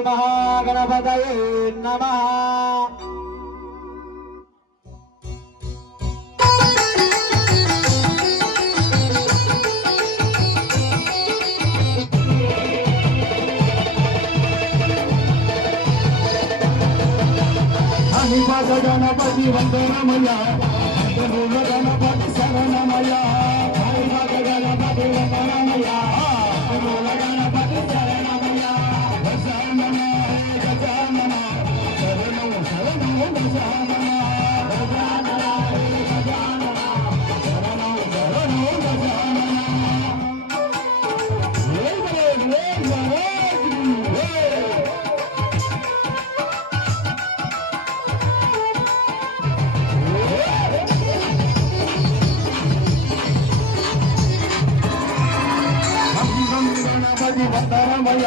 మహాగణపతయే నమః. గణపతి వందనమయ గణపతి శరణమయ గణపతి వందనమయ గణపతి శరణమయ గజానన గజానన శరణం శరణం గజానన గజానన గజానన శరణం శరణం గజానన వందనమయ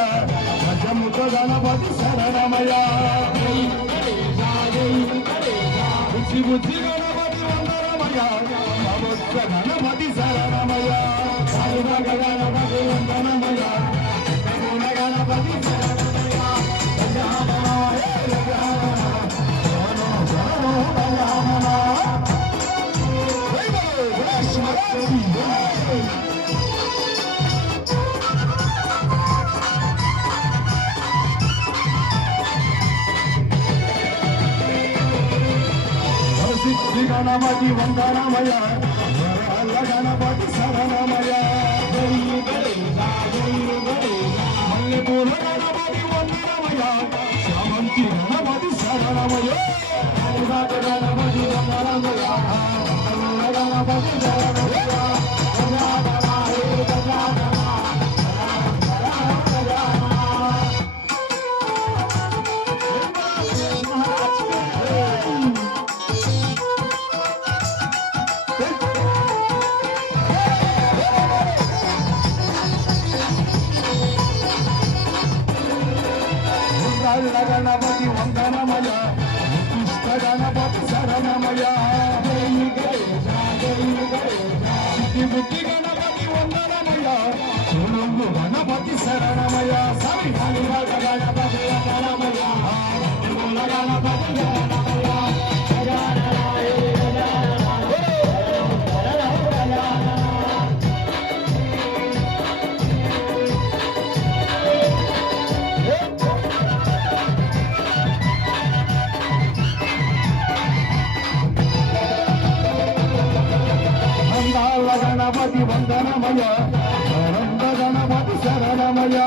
గజముఖ గణపతి శరణమయ బుద్ధి బుద్ధి గణపతి వందనమయ నమస్క గణపతి శరణమయ గణపతి వందనమయ గణపతి శరణమయ గణపతి వందనమయ గణపతి శరణమయ మల్లెపూల గణపతి వందనమయ శామంతి గణపతి శరణమయ గణపతి వందనమయ గణపతి శరణమయ గణపతి వందనమయ కృష్ణ గణపతి శరణమయ బుద్ధి గణపతి వందనమయ సోనంగు గణపతి శరణమయ సరి గణపతి వందనమయ గణపతి గణపతి వందనమయ గణపతి శరణమయ